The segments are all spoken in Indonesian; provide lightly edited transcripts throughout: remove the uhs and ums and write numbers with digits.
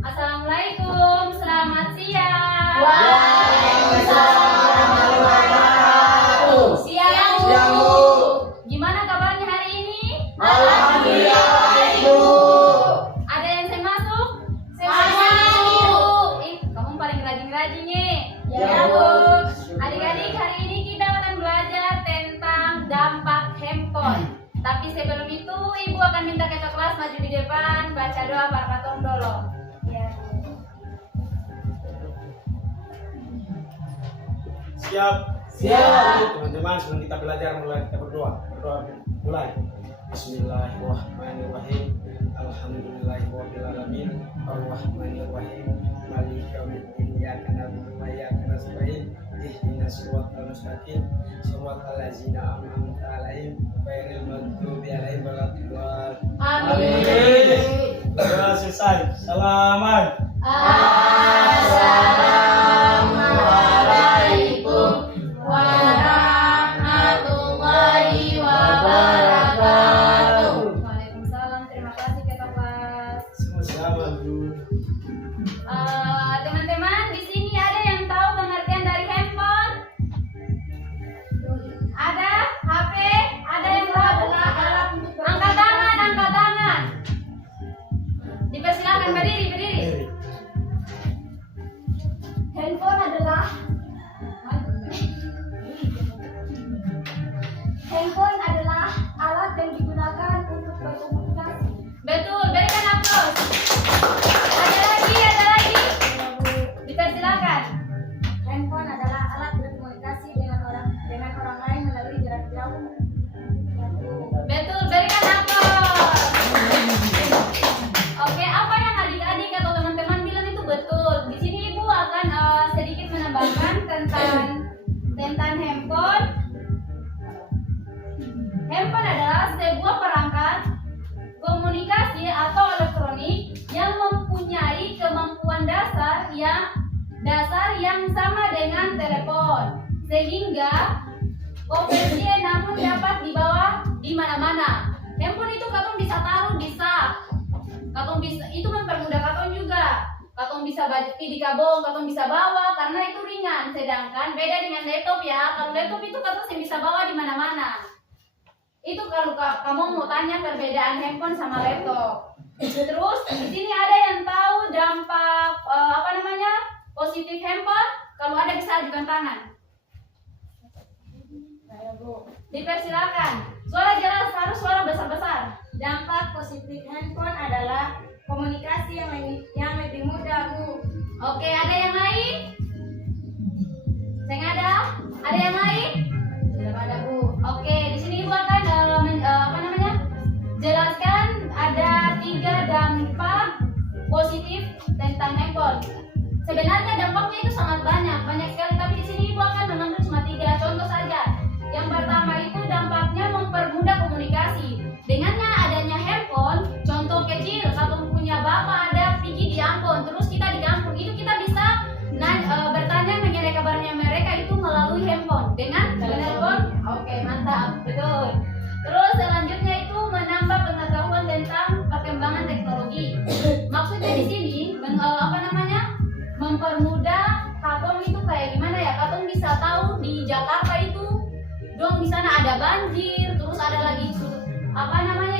Assalamualaikum, selamat siang. Waalaikumsalam warahmatullahi wabarakatuh. Siang, Bu. Siang, Bu. Gimana kabarnya hari ini? Alhamdulillah baik, Bu. Ada yang saya masuk? Masuk. Ih, kamu paling rajin-rajin nih. Ya, Bu. Adik-adik, hari ini kita akan belajar tentang dampak handphone. Tapi sebelum itu, Ibu akan minta kakak kelas maju di depan, baca doa Barkatong dulu. Siap. Siap. Teman-teman, sebelum kita belajar mulai kita berdoa. Mulai. Bismillahirrahmanirrahim. Alhamdulillahirabbil alamin. Arrahmanirrahim. Maliki yaumiddin. Iyyaka na'budu wa iyyaka nasta'in. Ihdinas siratal mustaqim. Siratal ladzina an'amta 'alaihim ghairil maghdubi 'alaihim waladdallin. Amin. Sudah selesai. Selamat. Assalamualaikum warahmatullahi wabarakatuh. Waalaikumsalam. Terima kasih kakak kelas. Sama-sama, Bu. Teman-teman, di sini ada yang tahu pengertian dari handphone? Ada? HP? Ada yang tahu? Angkat tangan, angkat tangan. Dipersilakan berdiri, berdiri. Handphone adalah alat yang digunakan untuk berkomunikasi. Betul, berikan aplaus. Ada lagi. Dipersilakan. Handphone adalah alat berkomunikasi dengan orang lain melalui jarak jauh. Betul, berikan aplaus. Oke, apa yang adik-adik atau teman-teman bilang itu betul. Di sini Ibu akan sedikit menambahkan tentang handphone. Handphone adalah sebuah perangkat komunikasi atau elektronik yang mempunyai kemampuan dasar yang sama dengan telepon, sehingga operasinya namun dapat dibawa di mana-mana. Handphone itu katong bisa taruh di sak, katong bisa itu mempermudah katong juga. Katong bisa di kabong, katong bisa bawa karena itu ringan. Sedangkan beda dengan laptop ya. Kalau laptop itu katong bisa bawa di mana-mana. Itu kalau kamu mau tanya perbedaan handphone sama laptop. Terus di sini ada yang tahu dampak positif handphone? Kalau ada bisa ajukan tangan. Dipersilakan. Suara jelas, harus suara besar-besar. Dampak positif handphone adalah komunikasi yang lebih mudah, Bu. Oke, ada yang lain? Saya ada? Ada yang lain? Belum ada, Bu. Oke, di sini Ibu akan jelaskan ada 3 dampak positif tentang handphone. Sebenarnya dampaknya itu sangat banyak sekali, tapi di sini Ibu akan mengambil cuma 3 contoh saja. Yang pertama itu dampaknya mempermudah komunikasi. Dengannya adanya handphone, contoh kecil, satu punya bapak ada pergi di Ambon, terus kita di kampung, itu kita bisa bertanya mengenai kabarnya mereka itu melalui handphone dengan telepon. Oke, mantap, betul. Terus selanjutnya itu menambah pengetahuan tentang perkembangan teknologi. Maksudnya di sini mempermudah katong itu kayak gimana ya? Katong bisa tahu di Jakarta itu dong di sana ada banjir, terus ada lagi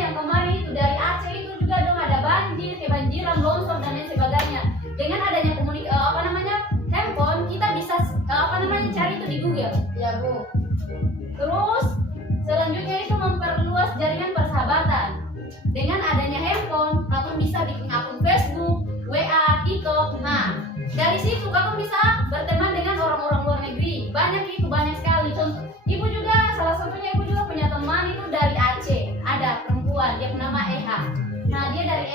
yang kemarin itu dari Aceh itu juga dong ada banjir, kebanjiran, longsor dan lain sebagainya. Dengan adanya handphone kita bisa cari itu di Google. Ya, Bu. Terus selanjutnya itu memperluas jaringan persahabatan. Dengan adanya handphone, kamu bisa bikin akun Facebook, WA, TikTok. Nah, dari situ kamu bisa berteman dengan orang-orang luar negeri. Banyak sekali. Contoh, Ibu juga salah satunya Ibu juga punya teman itu dari Aceh. Ada perempuan, dia bernama Eha. Nah, dia dari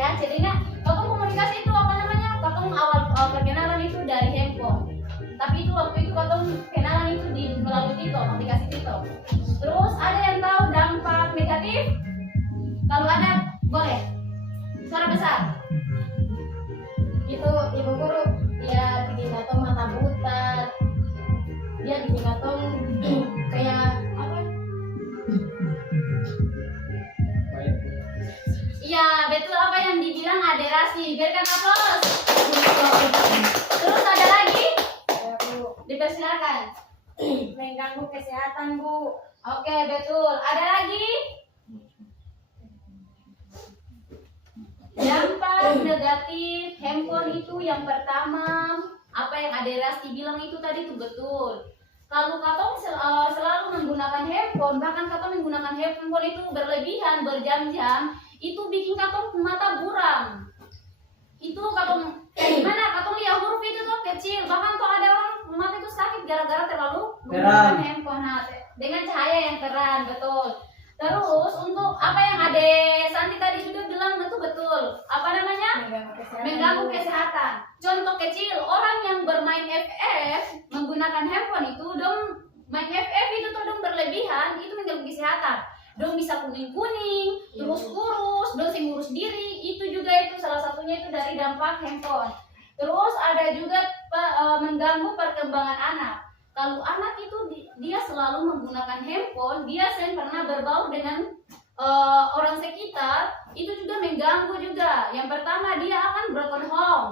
Aceh. Dengan kamu komunikasi itu kamu awal perkenalan itu dari handphone. Tapi itu waktu itu kamu kenalan itu melalui TikTok, aplikasi TikTok. Terus ada yang tahu dampak negatif? Kalau ada, boleh. Suara besar. Itu Ibu Guru, dia bikin katong mata buta. Dia bikin katong kayak apa? Iya, betul apa yang dibilang Aderasi. kasih, berikan aplaus. Terus ada lagi? Ya, Bu. Dipersilakan. Mengganggu kesehatan, Bu. Oke, betul. Ada lagi? Dampak negatif handphone itu yang pertama, apa yang Ade Rasti bilang itu tadi itu betul. Kalau katong selalu menggunakan handphone, bahkan katong menggunakan handphone itu berlebihan, berjam-jam, itu bikin katong mata buram. Itu katong gimana? Katong lihat huruf itu tuh kecil, bahkan tuh ada orang mata itu sakit gara-gara terlalu menggunakan handphone. Nah, dengan cahaya yang terang, betul. Terus untuk apa yang Ade Santi tadi sudah bilang itu betul. Apa namanya? Mengganggu kesehatan. Contoh kecil, orang yang bermain FF menggunakan handphone itu dong main FF itu tuh dong berlebihan, itu mengganggu kesehatan. Dong bisa kuning-kuning, terus kurus, dong sing ngurus diri, itu juga itu salah satunya itu dari dampak handphone. Terus ada juga mengganggu perkembangan anak. Kalau anak itu dia selalu menggunakan handphone, dia sering pernah berbaur dengan orang sekitar, itu juga mengganggu juga. Yang pertama dia akan broken home.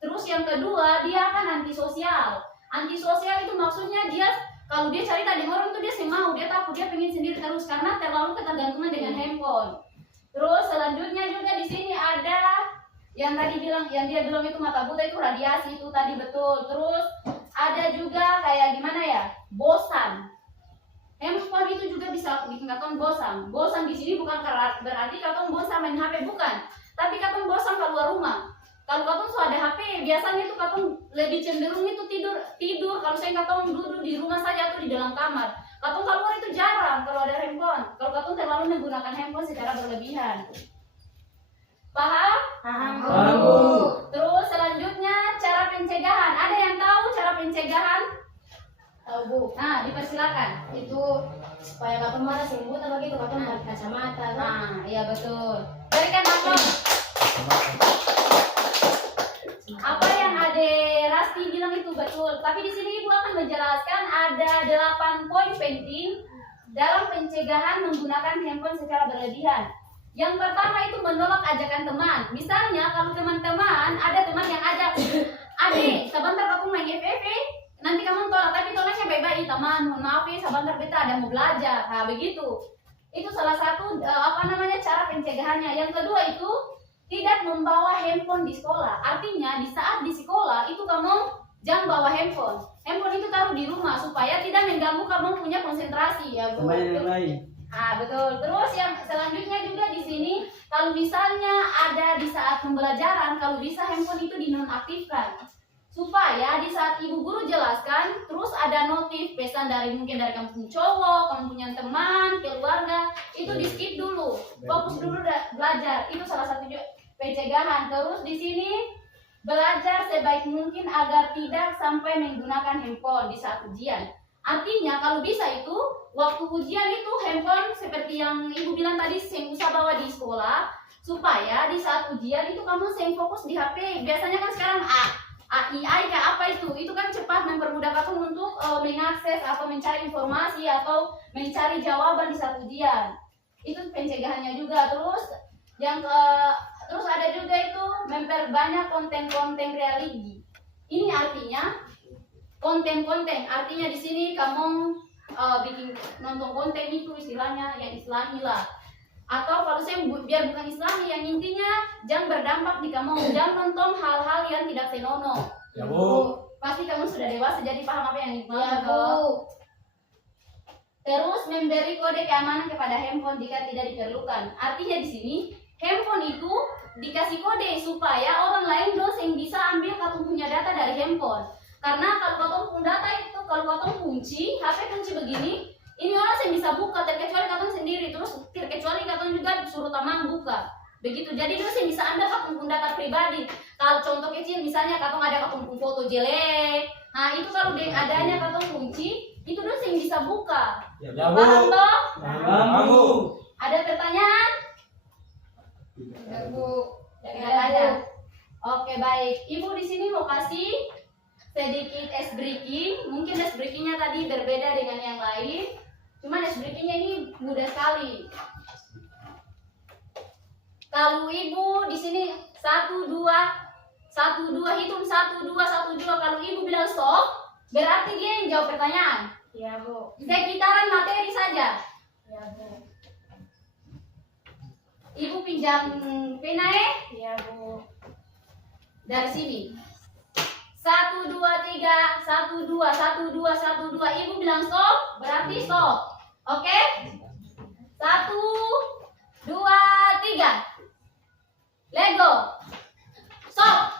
Terus yang kedua dia akan antisosial. Antisosial itu maksudnya dia kalau dia cari tadi orang tuh dia semau, dia takut, dia pengen sendiri terus karena terlalu ketergantungan dengan handphone. Terus selanjutnya juga di sini ada yang tadi bilang, yang dia bilang itu mata buta itu radiasi itu tadi betul. Terus ada juga kayak gimana ya, bosan. Handphone itu juga bisa bikin katong bosan. Bosan di sini bukan berarti katong bosan main HP, bukan. Tapi katong bosan keluar rumah. Kalau katong sudah ada HP, biasanya itu katong lebih cenderung itu tidur. Kalau saya katong duduk di rumah saja atau di dalam kamar. Katong keluar itu jarang kalau ada handphone. Kalau katong terlalu menggunakan handphone secara berlebihan. Paham? Paham, Bu. Paham, Bu. Terus selanjutnya cara pencegahan. Ada yang tahu cara pencegahan? Tahu, Bu. Nah, dipersilakan. Itu supaya katong mata sing buta begitu katong pakai kacamata. Kan? Nah, iya betul. Berikan aplaus. Apa yang Ade Rasti bilang itu betul. Tapi di sini Ibu akan menjelaskan ada 8 poin penting dalam pencegahan menggunakan handphone secara berlebihan. Yang pertama itu menolak ajakan teman. Misalnya kalau teman-teman ada teman yang ajak, "Adik, sebentar aku main FF, nanti kamu tolak, tapi tolaknya baik-baik teman. Mohon maaf ya, sebentar beta ada mau belajar." Nah, begitu. Itu salah satu cara pencegahannya. Yang kedua itu tidak membawa handphone di sekolah. Artinya di saat di sekolah itu kamu jangan bawa handphone. Handphone itu taruh di rumah supaya tidak mengganggu kamu punya konsentrasi ya, Bu. Sama yang lain. Ah, betul. Terus yang selanjutnya juga di sini, kalau misalnya ada di saat pembelajaran, kalau bisa handphone itu dinonaktifkan. Supaya di saat ibu guru jelaskan, terus ada notif pesan dari mungkin dari kamu punya cowok, kamu punya teman, keluarga, itu di skip dulu. Fokus dulu belajar. Itu salah satu pencegahan. Terus di sini belajar sebaik mungkin agar tidak sampai menggunakan handphone di saat ujian. Artinya kalau bisa itu waktu ujian itu handphone seperti yang ibu bilang tadi, saya usah bawa di sekolah supaya di saat ujian itu kamu sering fokus di HP. Biasanya kan sekarang AI kayak apa itu kan cepat mempermudah kamu untuk mengakses atau mencari informasi atau mencari jawaban di saat ujian. Itu pencegahannya juga. Terus ada juga itu memperbanyak konten-konten religi. Ini artinya konten-konten, artinya di sini kamu bikin nonton konten itu istilahnya yang islami lah. Atau kalau saya biar bukan islami, yang intinya jangan berdampak di kamu, jangan nonton hal-hal yang tidak senonoh. Ya, Bu. Pasti kamu sudah dewasa jadi paham apa yang Ya, dimaksud. Bu. Terus memberi kode keamanan kepada handphone jika tidak diperlukan. Artinya di sini handphone itu dikasih kode supaya orang lain dosen bisa ambil kamu punya data dari handphone. Karena kalau katong pun data itu, kalau katong kunci, HP kunci begini, ini orang yang bisa buka, terkecuali katong sendiri, terus terkecuali katong juga suruh teman buka. Begitu, jadi dosen bisa ambil katong pun data pribadi. Kalau contoh kecil, misalnya katong ada katong pun foto jelek, nah itu kalau adanya katong kunci, itu dosen bisa buka. Ya, Ya, Paham Bu. toh? Paham, Bu. Ada pertanyaan? Ya, Bu. Tidak ada. Oke, baik. Ibu di sini mau kasih sedikit ice breaking. Mungkin ice breakingnya tadi berbeda dengan yang lain. Cuman ice breakingnya ini mudah sekali. Kalau ibu di sini 1, 2, 1, 2, hitung 1, 2, 1, 2. Kalau ibu bilang stop, berarti dia yang jawab pertanyaan. Iya, Bu. Sekitaran materi saja. Iya, Bu. Ibu pinjam pena Iya, Bu. dari sini. 1, 2, 3, 1, 2, 1, 2, 1, 2. Ibu bilang stop, berarti stop. Oke? 1, 2, 3. Lego. Stop.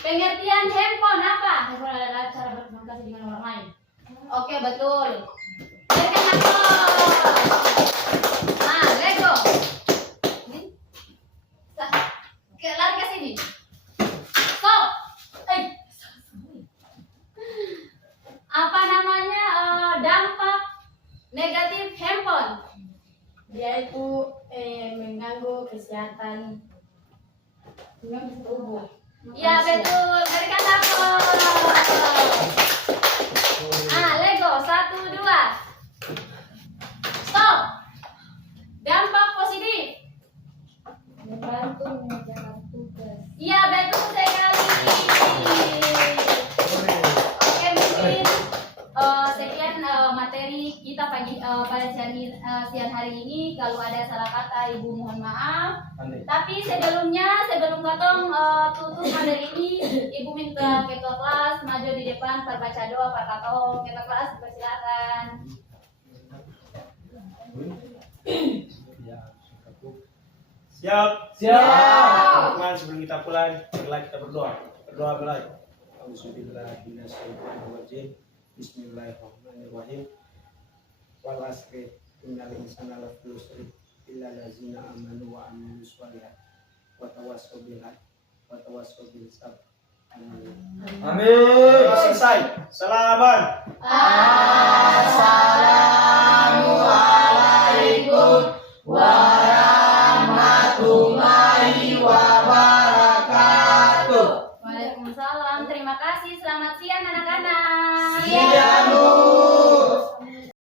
Pengertian handphone apa? Handphone adalah cara berkomunikasi dengan orang lain. Oke, betul. Berikan aplaus. Nah, Lego. Ini. Lari ke sini. Stop. Apa namanya dampak negatif handphone? Dia itu mengganggu kesehatan tubuh. Ya betul, berikan aplaus. Lego 1, 2. Stop. Dampak positif. Membantu mengerjakan tugas. Iya betul sekali. Oke, mungkin sekian materi kita pada siang hari ini. Kalau ada salah kata ibu mohon maaf. Tapi sebelum katong tutup materi ini, ibu minta ketua kelas maju di depan perbaca doa Pak Katong. Ketua kelas persilakan. Siap. Siap. Teman sebelum kita pulang, marilah kita berdoa. Berdoa mulai. Auzubillahiminasyaitonirrajim. Bismillahirrahmanirrahim. Wal asri innal insana lafi khusr illa allazina amanu wa amilus sholihat wa tawassaw bil haqq wa tawassaw bis sabr. Amin. Amin. Selesai. Selamat. Assalamualaikum warahmatullahi wabarakatuh. Waalaikumsalam. Terima kasih. Selamat siang anak-anak. Siap.